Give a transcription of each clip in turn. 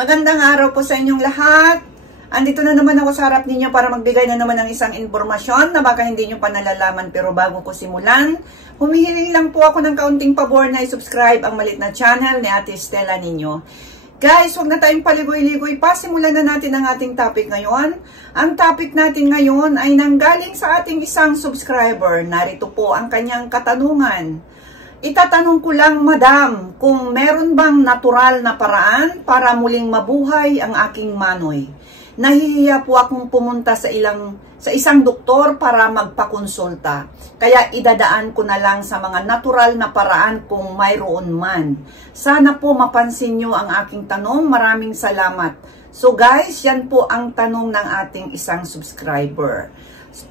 Magandang araw po sa inyong lahat. Andito na naman ako sa harap ninyo para magbigay na naman ng isang informasyon na baka hindi nyo pa nalalaman, pero bago ko simulan, humihiling lang po ako ng kaunting pabor na i-subscribe ang malit na channel ni Ate Stella ninyo. Guys, huwag na tayong paligoy-ligoy pa. Simulan na natin ang ating topic ngayon. Ang topic natin ngayon ay nanggaling sa ating isang subscriber. Narito po ang kanyang katanungan. Itatanong ko lang, madam, kung meron bang natural na paraan para muling mabuhay ang aking manoy. Nahihiya po akong pumunta sa isang doktor para magpakonsulta. Kaya idadaan ko na lang sa mga natural na paraan kung mayroon man. Sana po mapansin nyo ang aking tanong. Maraming salamat. So guys, yan po ang tanong ng ating isang subscriber.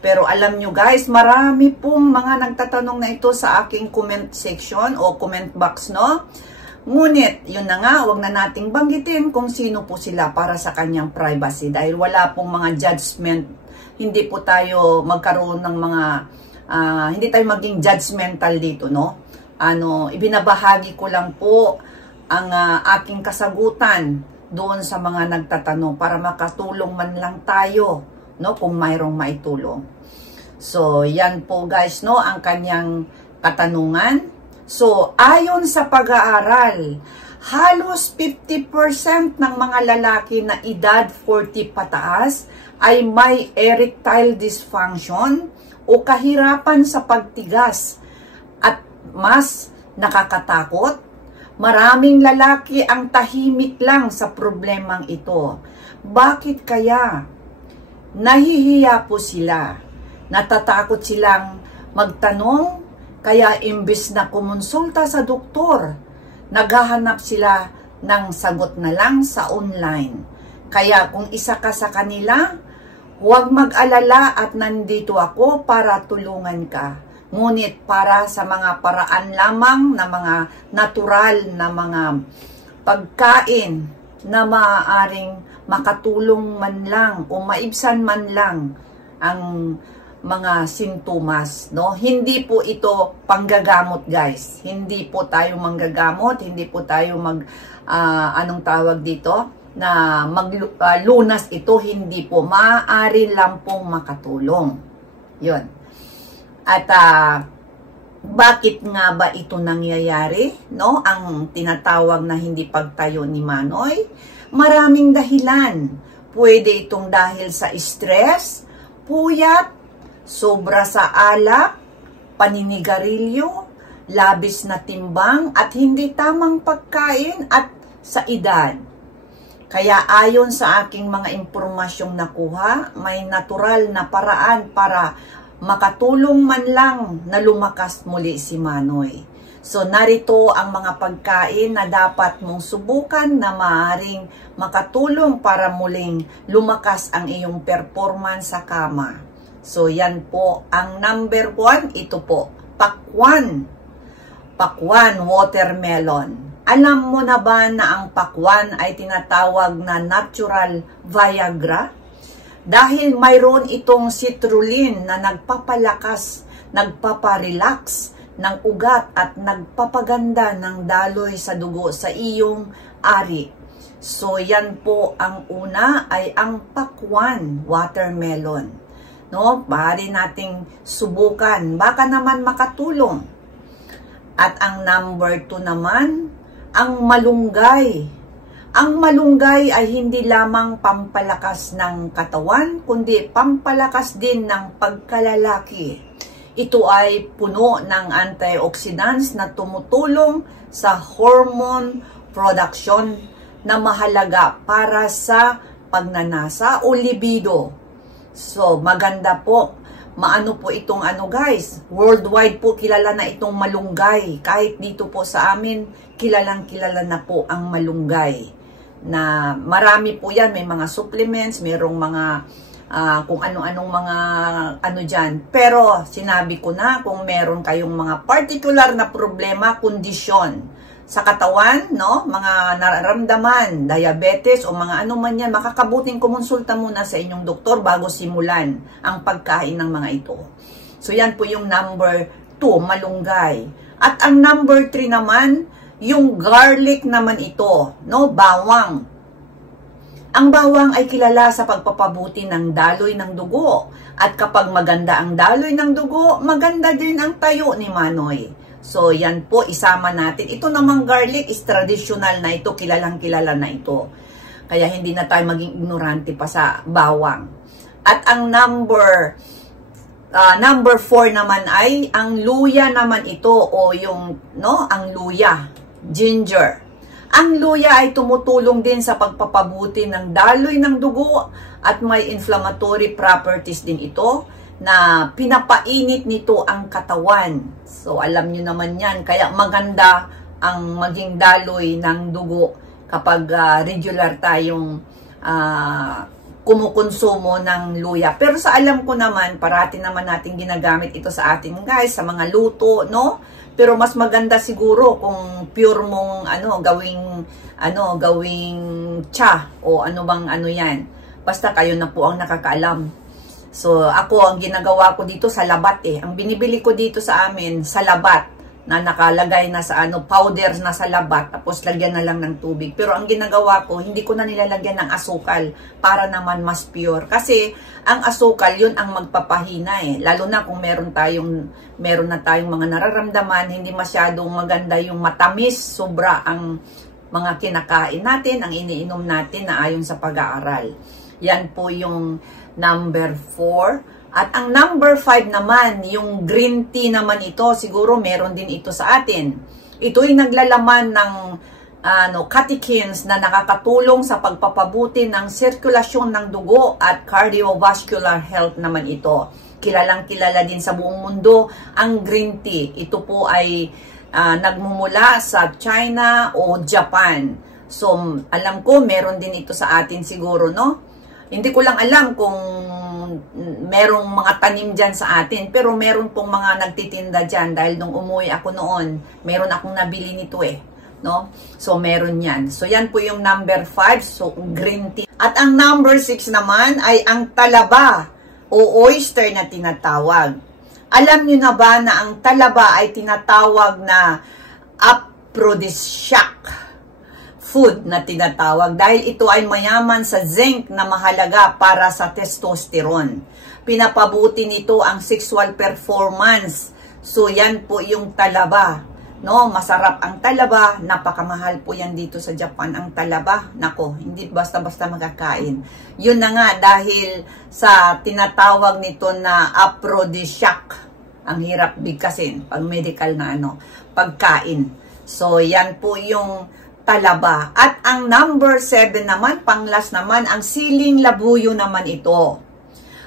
Pero alam nyo guys, marami pong mga nagtatanong na ito sa aking comment section o comment box, no? Ngunit, yun na nga, wag na nating banggitin kung sino po sila para sa kanyang privacy. Dahil wala pong mga judgment, hindi po tayo magkaroon ng mga, hindi tayo maging judgmental dito, no? Ibinabahagi ko lang po ang aking kasagutan doon sa mga nagtatanong para makatulong man lang tayo, no, kung mayroong maitulong. So, yan po guys, no, ang kanyang katanungan. So, ayon sa pag-aaral, halos 50% ng mga lalaki na edad 40 pataas ay may erectile dysfunction o kahirapan sa pagtigas. At mas nakakatakot, maraming lalaki ang tahimik lang sa problemang ito. Bakit kaya? Nahihiya po sila. Natatakot silang magtanong, kaya imbes na kumonsulta sa doktor, naghahanap sila ng sagot na lang sa online. Kaya kung isa ka sa kanila, huwag mag-alala at nandito ako para tulungan ka. Ngunit para sa mga paraan lamang na mga natural na mga pagkain na maaaring makatulong man lang o maibsan man lang ang mga sintomas, no? Hindi po ito panggagamot, guys. Hindi po tayo manggagamot, hindi po tayo anong tawag dito, na maglunas ito, hindi po. Maaari lang pong makatulong. Yun. At bakit nga ba ito nangyayari, no? Ang tinatawag na hindi pagtayo ni Manoy. Maraming dahilan. Pwede itong dahil sa stress, puyat, sobra sa alak, paninigarilyo, labis na timbang, at hindi tamang pagkain at sa edad. Kaya ayon sa aking mga impormasyong nakuha, may natural na paraan para makatulong man lang na lumakas muli si Manoy. So, narito ang mga pagkain na dapat mong subukan na maaaring makatulong para muling lumakas ang iyong performance sa kama. So, yan po. Ang number 1, ito po. Pakwan. Pakwan, watermelon. Alam mo na ba na ang pakwan ay tinatawag na natural Viagra? Dahil mayroon itong citrulline na nagpapalakas, nagpaparelax ng ugat at nagpapaganda ng daloy sa dugo sa iyong ari. So, yan po ang una ay ang pakwan, watermelon. No, maaari nating subukan. Baka naman makatulong. At ang number 2 naman, ang malunggay. Ang malunggay ay hindi lamang pampalakas ng katawan, kundi pampalakas din ng pagkalalaki. Ito ay puno ng antioxidants na tumutulong sa hormone production na mahalaga para sa pagnanasa o libido. So, maganda po. Maano po itong guys? Worldwide po kilala na itong malunggay. Kahit dito po sa amin, kilalang kilala na po ang malunggay. Na marami po yan. May mga supplements, mayroong mga kung ano-anong mga dyan. Pero sinabi ko na kung meron kayong mga particular na problema, kondisyon sa katawan, no? Mga nararamdaman, diabetes o mga ano man yan, makakabuting kumonsulta muna sa inyong doktor bago simulan ang pagkain ng mga ito. So yan po yung number 2, malunggay. At ang number 3 naman, yung garlic naman ito, no? Bawang. Ang bawang ay kilala sa pagpapabuti ng daloy ng dugo. At kapag maganda ang daloy ng dugo, maganda din ang tayo ni Manoy. So, yan po, isama natin. Ito namang garlic is traditional na ito, kilalang kilala na ito. Kaya hindi na tayo maging ignorante pa sa bawang. At ang number 4 naman ay ang luya naman ito o yung ang luya, ginger. Ang luya ay tumutulong din sa pagpapabuti ng daloy ng dugo at may inflammatory properties din ito na pinapainit nito ang katawan. So alam niyo naman yan, kaya maganda ang maging daloy ng dugo kapag regular tayong kumukonsumo ng luya. Pero sa alam ko naman, parati naman natin ginagamit ito sa atin guys, sa mga luto, no? Pero mas maganda siguro kung pure mong gawing cha o ano bang yan. Basta kayo na po ang nakakaalam. So ako ang ginagawa ko dito sa labat Ang binibili ko dito sa amin sa labat na nakalagay na sa powder na sa labat, tapos lagyan na lang ng tubig. Pero ang ginagawa ko, hindi ko na nilalagyan ng asukal para naman mas pure. Kasi ang asukal, yun ang magpapahina Lalo na kung meron na tayong mga nararamdaman, hindi masyadong maganda yung matamis, sobra ang mga kinakain natin, ang iniinom natin na ayon sa pag-aaral. Yan po yung number 4. At ang number 5 naman, yung green tea naman ito, siguro meron din ito sa atin. Ito'y naglalaman ng catechins na nakakatulong sa pagpapabuti ng sirkulasyon ng dugo at cardiovascular health naman ito. Kilalang kilala din sa buong mundo ang green tea. Ito po ay nagmumula sa China o Japan. So, alam ko meron din ito sa atin siguro, no? Hindi ko lang alam kung merong mga tanim dyan sa atin, pero meron pong mga nagtitinda dyan dahil nung umuwi ako noon, meron akong nabili nito no? So, meron yan. So, yan po yung number 5, so green tea. At ang number 6 naman ay ang talaba o oyster na tinatawag. Alam nyo na ba na ang talaba ay tinatawag na aphrodisiac food na tinatawag dahil ito ay mayaman sa zinc na mahalaga para sa testosterone. Pinapabuti nito ang sexual performance. So yan po yung talaba, no? Masarap ang talaba, napakamahal po yan dito sa Japan ang talaba. Nako, hindi basta-basta makakain. Yun na nga dahil sa tinatawag nito na aphrodisiac. Ang hirap bigkasin pag medical na pagkain. So yan po yung talaba. At ang number 7 naman, panglas naman, ang siling labuyo naman ito.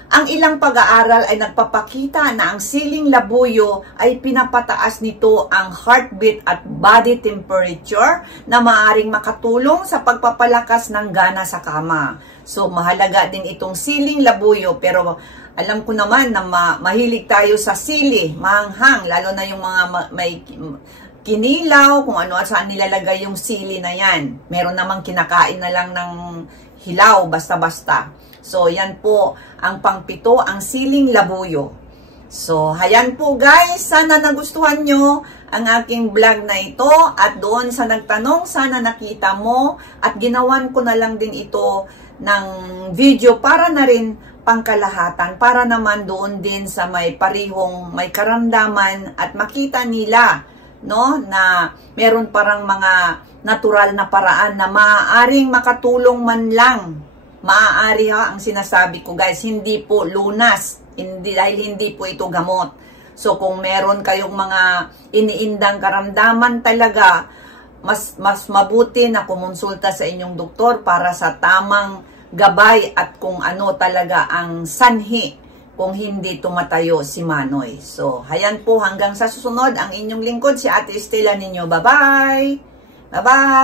Ang ilang pag-aaral ay nagpapakita na ang siling labuyo ay pinapataas nito ang heartbeat at body temperature na maaaring makatulong sa pagpapalakas ng gana sa kama. So, mahalaga din itong siling labuyo, pero alam ko naman na mahilig tayo sa sili, maanghang, lalo na yung mga may kinilaw, kung ano saan nilalagay yung sili na yan. Meron namang kinakain na lang ng hilaw, basta-basta. So, yan po ang pang-7, ang siling labuyo. So, hayan po guys, sana nagustuhan nyo ang aking vlog na ito. At doon sa nagtanong, sana nakita mo. At ginawan ko na lang din ito ng video para na rin pangkalahatan. Para naman doon din sa may parihong may karamdaman at makita nila, no, na meron parang mga natural na paraan na maaaring makatulong man lang. Maaari ang sinasabi ko guys, hindi po lunas, dahil hindi po ito gamot. So kung meron kayong mga iniindang karamdaman talaga, mas mabuti na kumonsulta sa inyong doktor para sa tamang gabay at kung ano talaga ang sanhi kung hindi tumatayo si Manoy. So, hayan po hanggang sa susunod ang inyong lingkod, si Ate Estela ninyo. Bye-bye! Bye-bye!